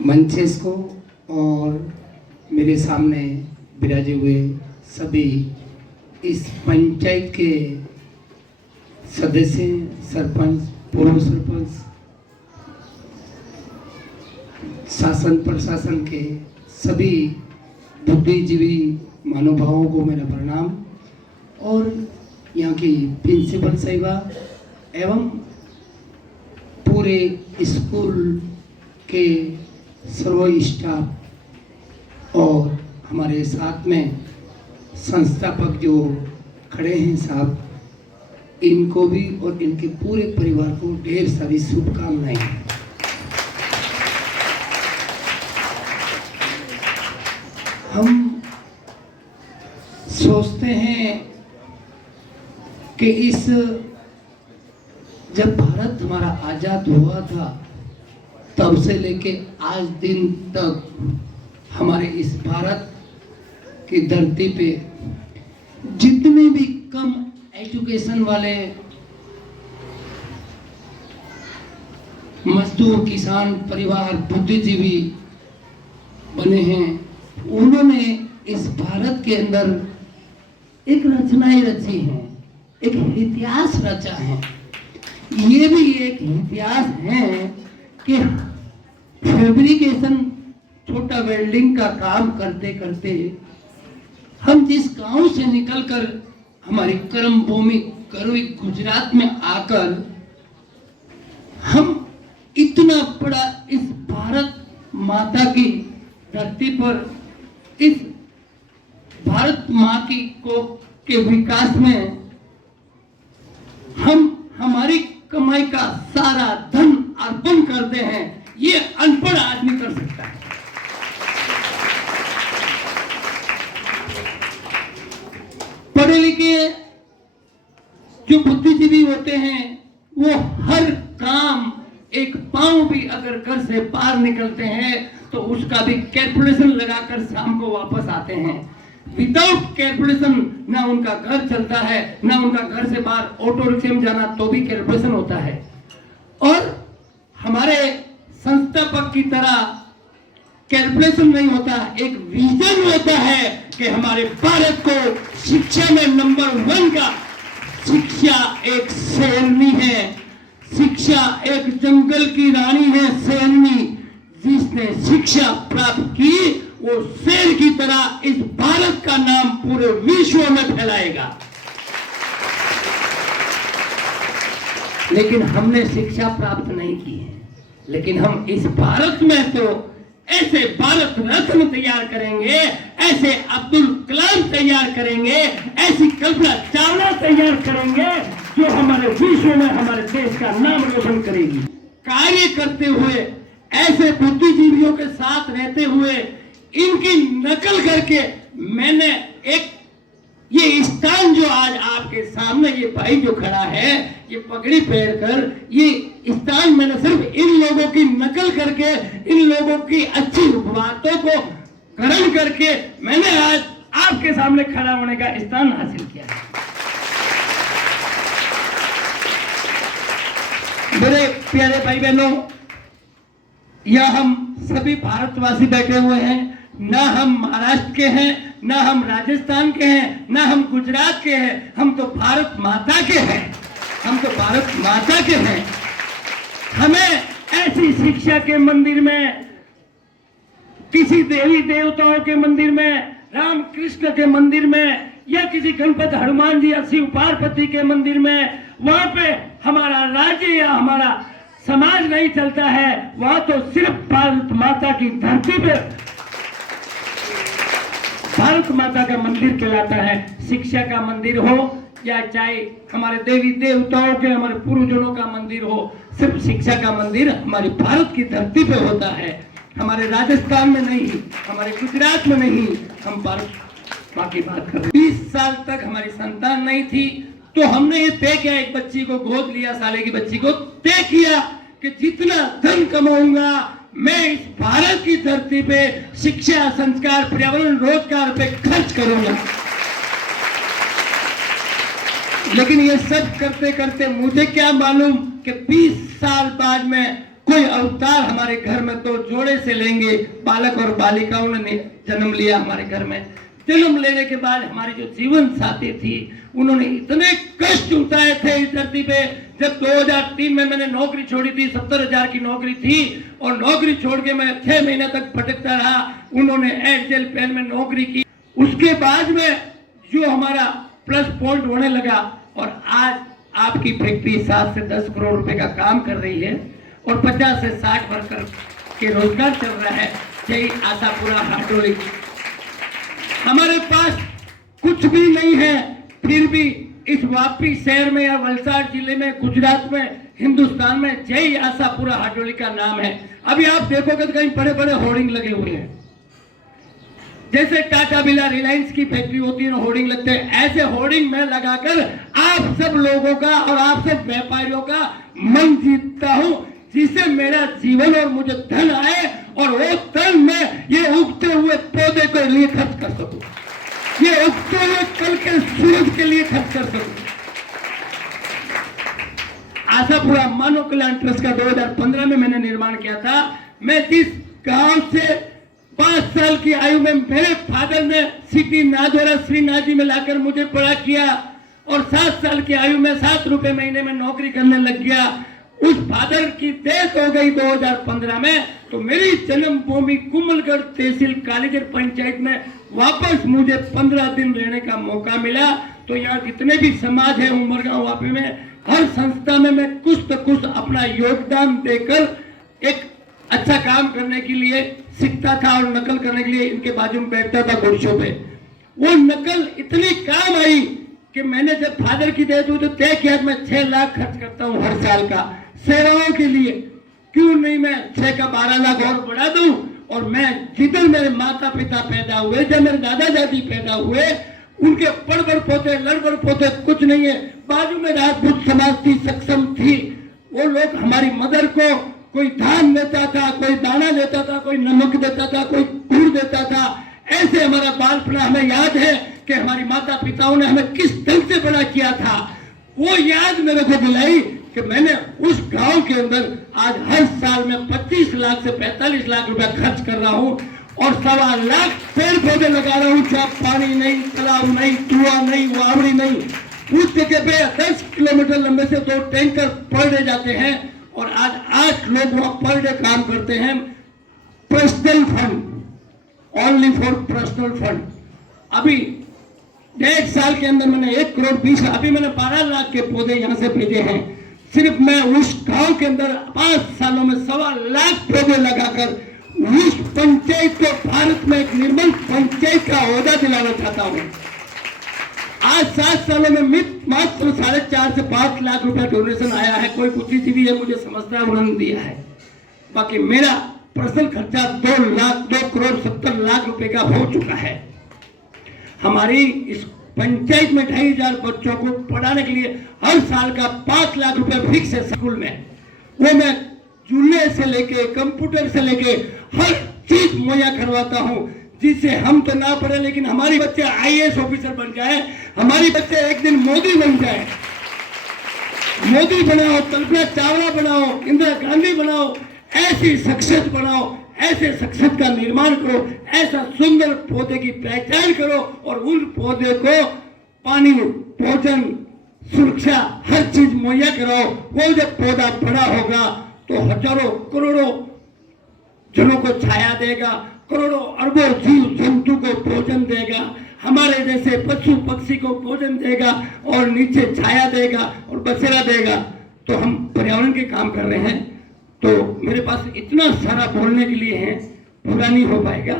मंचेस को और मेरे सामने विराजे हुए सभी इस पंचायत के सदस्य, सरपंच, पूर्व सरपंच, शासन प्रशासन के सभी बुद्धिजीवी महानुभावों को मेरा प्रणाम और यहाँ की प्रिंसिपल साहिबा एवं पूरे स्कूल के सर्व स्टाफ और हमारे साथ में संस्थापक जो खड़े हैं साहब, इनको भी और इनके पूरे परिवार को ढेर सारी शुभकामनाएं। हम सोचते हैं कि जब भारत हमारा आज़ाद हुआ था तब से लेके आज दिन तक हमारे इस भारत की धरती पे जितने भी कम एजुकेशन वाले मजदूर, किसान, परिवार, बुद्धिजीवी बने हैं, उन्होंने इस भारत के अंदर एक रचनाएं रची हैं, एक इतिहास रचा है। ये भी एक इतिहास है कि फैब्रिकेशन, छोटा वेल्डिंग का काम करते करते हम जिस गांव से निकलकर हमारी कर्म भूमि गरुड़ गुजरात में आकर हम इतना बड़ा इस भारत माता की धरती पर इस भारत माँ की को के विकास में हम हमारी कमाई का सारा धन अर्पण करते हैं, ये अनपढ़ आदमी कर सकता है। पढ़े लिखे जो बुद्धिजीवी होते हैं वो हर काम, एक पांव भी अगर घर से बाहर निकलते हैं तो उसका भी कैलकुलेशन लगाकर शाम को वापस आते हैं। विदाउट कैलकुलेशन ना उनका घर चलता है, ना उनका घर से बाहर ऑटो रिक्शा में जाना तो भी कैलकुलेशन होता है। और हमारे संस्थापक की तरह कैलकुलेशन नहीं होता, एक विजन होता है कि हमारे भारत को शिक्षा में नंबर 1 का, शिक्षा एक शेरनी है, शिक्षा एक जंगल की रानी है, शेरनी। जिसने शिक्षा प्राप्त की वो शेर की तरह इस भारत का नाम पूरे विश्व में फैलाएगा। लेकिन हमने शिक्षा प्राप्त नहीं की है, लेकिन हम इस भारत में तो ऐसे भारत रत्न तैयार करेंगे, ऐसे अब्दुल कलाम तैयार करेंगे, ऐसी कल्पना चावला तैयार करेंगे जो हमारे विश्व में हमारे देश का नाम रोशन करेगी। कार्य करते हुए, ऐसे बुद्धिजीवियों के साथ रहते हुए, इनकी नकल करके मैंने एक ये स्थान जो आज आपके सामने ये भाई जो खड़ा है, ये पगड़ी पहनकर, ये स्थान मैंने सिर्फ इन लोगों की नकल करके, इन लोगों की अच्छी बातों को ग्रहण करके मैंने आज आपके सामने खड़ा होने का स्थान हासिल किया है। मेरे प्यारे भाई बहनों, यह हम सभी भारतवासी बैठे हुए हैं, ना हम महाराष्ट्र के हैं, ना हम राजस्थान के हैं, ना हम गुजरात के हैं, हम तो भारत माता के हैं, हम तो भारत माता के हैं। हमें ऐसी शिक्षा के मंदिर में, किसी देवी देवताओं के मंदिर में, राम कृष्ण के मंदिर में, या किसी गणपति हनुमान जी या शिव पार्वती के मंदिर में, वहां पे हमारा राज्य या हमारा समाज नहीं चलता है। वहां तो सिर्फ भारत माता की धरती पे भारत माता का मंदिर कहलाता है। शिक्षा का मंदिर हो या चाहे हमारे देवी देवताओं के, हमारे पूर्वजों का मंदिर हो, सिर्फ शिक्षा का मंदिर हमारी भारत की धरती पे होता है, हमारे राजस्थान में नहीं, हमारे गुजरात में नहीं। हम भारत माँ की बात कर रहे हैं। 20 साल तक हमारी संतान नहीं थी तो हमने ये तय किया, एक बच्ची को गोद लिया, साले की बच्ची को, तय किया कि जितना धन कमाऊंगा मैं इस भारत की धरती पे शिक्षा, संस्कार, पर्यावरण, रोजगार पे खर्च करूंगा। लेकिन ये सब करते करते मुझे क्या मालूम कि 20 साल बाद में कोई अवतार हमारे घर में तो जोड़े से लेंगे। बालक और बालिकाओं ने जन्म लिया हमारे घर में। जन्म लेने के बाद हमारी जो जीवन साथी थी, उन्होंने इतने कष्ट उठाए थे इस धरती पे। जब 2003 में मैंने नौकरी छोड़ी थी, 70,000 की नौकरी थी, और नौकरी छोड़ के मैं 6 महीने तक भटकता रहा। उन्होंने एयरटेल पेन में नौकरी की। उसके बाद में जो हमारा प्लस पॉइंट होने लगा, और आज आपकी फैक्ट्री 7 से 10 करोड़ रुपए का काम कर रही है और 50 से 60 वर्कर के रोजगार चल रहा है। जय आशापुरा हाटोली। हमारे पास कुछ भी नहीं है, फिर भी इस वापी शहर में या वलसाड जिले में, गुजरात में, हिंदुस्तान में जय आशापुरा हाटोली का नाम है। अभी आप देखोगे तो कहीं बड़े बड़े होर्डिंग लगे हुए हैं। जैसे टाटा बिरला रिलायंस की फैक्ट्री होती है, होर्डिंग लगते हैं, ऐसे होर्डिंग में लगाकर आप सब लोगों का और आप सब व्यापारियों का मन जीतता हूं, जिससे मेरा जीवन और मुझे धन आए, और वो धन में ये उगते हुए पौधे के लिए खर्च कर सकूं, ये उगते हुए कल के सूरज के लिए खर्च कर सकूं। आशापुरा मानव कल्याण ट्रस्ट का 2015 में मैंने निर्माण किया था। मैं जिस गांव से 5 साल की आयु में मेरे फादर ने सिटी नादौरा श्रीनाथ जी में लाकर मुझे बड़ा किया, और 7 साल की आयु में 7 रुपए महीने में नौकरी करने लग गया। उस फादर की डेथ हो गई 2015 में, तो मेरी जन्मभूमि कुमलगढ़ तहसील कालीजर पंचायत में वापस मुझे 15 दिन रहने का मौका मिला। तो यहाँ जितने भी समाज है उमरगांव वापी में, हर संस्था में मैं कुछ तो कुछ अपना योगदान देकर एक अच्छा काम करने के लिए सीखता था, और नकल करने के लिए इनके बाजू में बैठता था कुर्सियों पे। वो नकल इतनी काम आई कि मैंने जब फादर की डेथ हुई तो तय किया मैं 6 लाख खर्च करता हूँ हर साल का सेवाओं के लिए। क्यों नहीं मैं 6 का 12 लाख और बढ़ा दूं। और मैं जिधर मेरे माता पिता पैदा हुए, जब मेरे दादा दादी पैदा हुए, उनके पड़बड़ पोते लड़बड़ पोते कुछ नहीं है, बाजू में राजपूत समाज थी, सक्षम थी। वो लोग हमारी मदर को कोई धान देता था, कोई दाना देता था, कोई नमक देता था, कोई गुड़ देता था। ऐसे हमारा बालपना हमें याद है कि हमारी माता पिताओं ने हमें किस ढंग से बड़ा किया था। वो याद मेरे को दिलाई कि मैंने उस गांव के अंदर आज हर साल में 25 लाख से 45 लाख रुपया खर्च कर रहा हूं, और 1.25 लाख पेड़ पौधे लगा रहा हूं, जहाँ पानी नहीं, तालाब नहीं, कुआं नहीं, वावड़ी नहीं। उस जगह पे 10 किलोमीटर लंबे से 2 टैंकर पर डे जाते हैं, और आज 8 लोग वहां पर डे काम करते हैं। Personal fund, only for personal fund. अभी 1.5 साल के अंदर मैंने 1 करोड़ 20 लाख, अभी मैंने 12 लाख के पौधे यहाँ से भेजे हैं। सिर्फ मैं उस गांव के अंदर 5 सालों में 1.25 लाख पौधे लगाकर उस पंचायत को भारत में एक निर्मल पंचायत का ओहदा दिलाना चाहता हूँ। आज 7 सालों में मात्र 4.5 से 5 लाख रुपया डोनेशन आया है। कोई बुद्धिजीवी है, मुझे समझता है, उन्होंने दिया है। बाकी मेरा पर्सनल खर्चा 2 करोड़ 70 लाख रुपए का हो चुका है। हमारी इस पंचायत में 2,500 बच्चों को पढ़ाने के लिए हर साल का 5 लाख रुपए फिक्स है स्कूल में। वो मैं झूले से लेके कंप्यूटर से लेके हर चीज मुहैया करवाता हूँ, जिससे हम तो ना पढ़े लेकिन हमारी बच्चे IAS ऑफिसर बन जाए, हमारी बच्चे एक दिन मोदी बन जाए। मोदी बनाओ, कल्पना चावला बनाओ, इंदिरा गांधी बनाओ, ऐसी सक्सेस बनाओ, ऐसे सक्सेस का निर्माण करो, ऐसा सुंदर पौधे की पहचान करो, और उन पौधे को पानी, भोजन, सुरक्षा हर चीज मुहैया कराओ। वो जब पौधा बड़ा होगा तो हजारों करोड़ों जनों को छाया देगा, करोड़ों अरबों जीव जंतु को भोजन देगा, हमारे जैसे पशु पक्षी को भोजन देगा, और नीचे छाया देगा और बसेरा देगा। तो हम पर्यावरण के काम कर रहे हैं। तो मेरे पास इतना सारा बोलने के लिए है, पूरा नहीं हो पाएगा,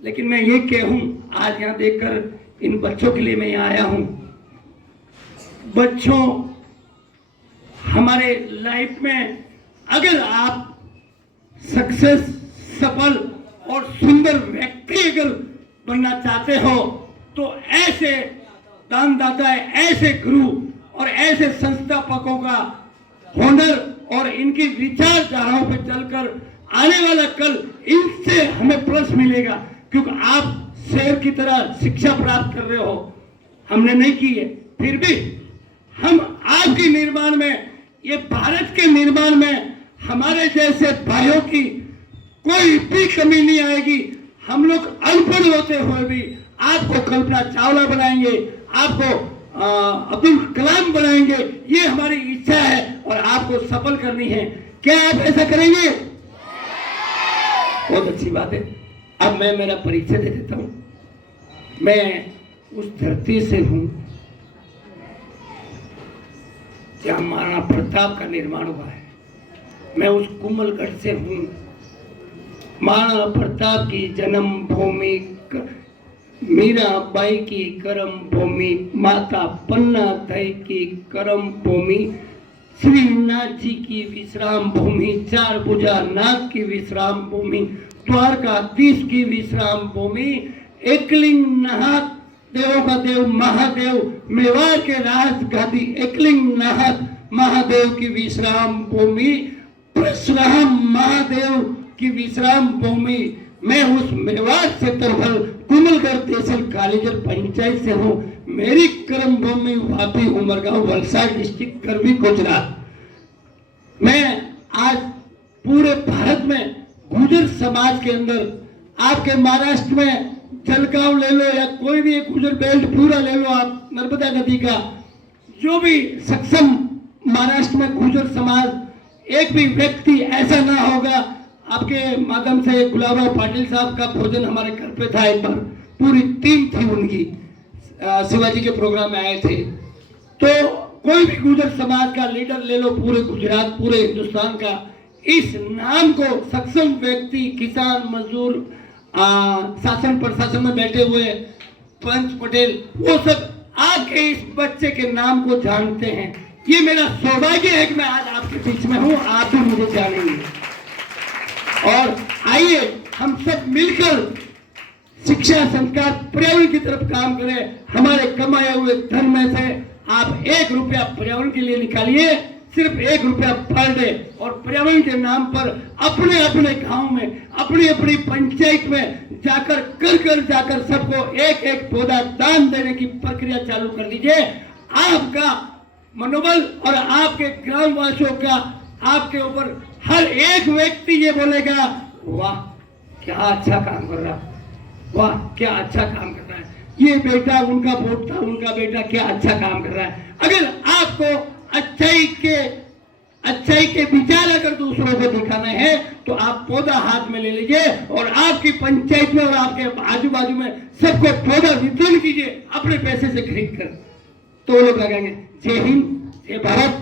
लेकिन मैं ये कहूँ, आज यहाँ देखकर इन बच्चों के लिए मैं यहाँ आया हूँ। बच्चों, हमारे लाइफ में अगर आप सक्सेस, सफल और सुंदर व्यक्ति अगर बनना चाहते हो, तो ऐसे दानदाता, ऐसे गुरु और ऐसे संस्थापकों का होनर और इनकी विचारधाराओं पर चलकर आने वाला कल इनसे हमें प्लस मिलेगा। क्योंकि आप शेर की तरह शिक्षा प्राप्त कर रहे हो, हमने नहीं की है, फिर भी हम आपके निर्माण में, ये भारत के निर्माण में हमारे जैसे भाइयों की कोई भी कमी नहीं आएगी। हम लोग अनपढ़ होते हुए भी आपको कल्पना चावला बनाएंगे, आपको अब्दुल कलाम बनाएंगे। ये हमारी इच्छा है और आपको सफल करनी है। क्या आप ऐसा करेंगे? बहुत अच्छी बात है। अब मैं मेरा परिचय दे देता हूं। मैं उस धरती से हूं जहां महाराणा प्रताप का निर्माण हुआ है। मैं उस कुंभलगढ़ से हूं, महाराणा प्रताप की जन्म भूमि, मीराबाई की कर्म भूमि, माता पन्ना दई की कर्म भूमि, श्रीनाथ जी की विश्राम भूमि, चार भुजा नाथ की विश्राम भूमि, द्वारकाधीश की विश्राम भूमि, एकलिंग नाथ देवों का देव महादेव, मेवाड़ के राजगादी एकलिंग नाथ महादेव की विश्राम भूमि, परशुराम महादेव की विश्राम भूमि। मैं उस मेवाड़ क्षेत्रफल कुंभलगढ़ तहसील कालीगढ़ पंचायत से हूँ। मेरी कर्म भूमि वापी, उमरगांव, वलसाड डिस्ट्रिक्ट, करवी, गुजरात। मैं आज पूरे भारत में गुर्जर समाज के अंदर, आपके महाराष्ट्र में जलगांव ले लो या कोई भी एक गुर्जर बेल्ट पूरा ले लो आप, नर्मदा नदी का, जो भी सक्षम महाराष्ट्र में गुर्जर समाज, एक भी व्यक्ति ऐसा ना होगा। आपके माध्यम से गुलाबराव पाटिल साहब का भोजन हमारे घर पे था एक बार, पूरी टीम थी उनकी, शिवाजी के प्रोग्राम में आए थे। तो कोई भी गुर्जर समाज का लीडर ले लो, पूरे गुजरात, पूरे हिंदुस्तान का, इस नाम को सक्षम व्यक्ति, किसान, मजदूर, शासन प्रशासन में बैठे हुए पंच पटेल, वो सब आपके इस बच्चे के नाम को जानते हैं। ये मेरा सौभाग्य है कि मैं आज आपके बीच में हूँ, आप भी मुझे जानेंगे। और आइए हम सब मिलकर शिक्षा, संस्कार, पर्यावरण की तरफ काम करें। हमारे कमाए हुए धन में से आप 1 रुपया पर्यावरण के लिए निकालिए, सिर्फ 1 रुपया पर डे, और पर्यावरण के नाम पर अपने अपने गांव में, अपनी अपनी पंचायत में जाकर सबको 1-1 पौधा दान देने की प्रक्रिया चालू कर दीजिए। आपका मनोबल और आपके ग्रामवासियों का आपके ऊपर हर एक व्यक्ति ये बोलेगा, वाह क्या अच्छा काम कर रहा, वाह क्या अच्छा काम कर रहा है, ये बेटा उनका वोट था, उनका बेटा क्या अच्छा काम कर रहा है। अगर आपको अच्छाई के विचार अगर दूसरों को दिखाना है तो आप पौधा हाथ में ले लीजिए और आपकी पंचायत में और आपके आजू बाजू में सबको पौधा वितरण कीजिए अपने पैसे से खरीद कर, तो लोग लगाएंगे। जय हिंद, जय भारत।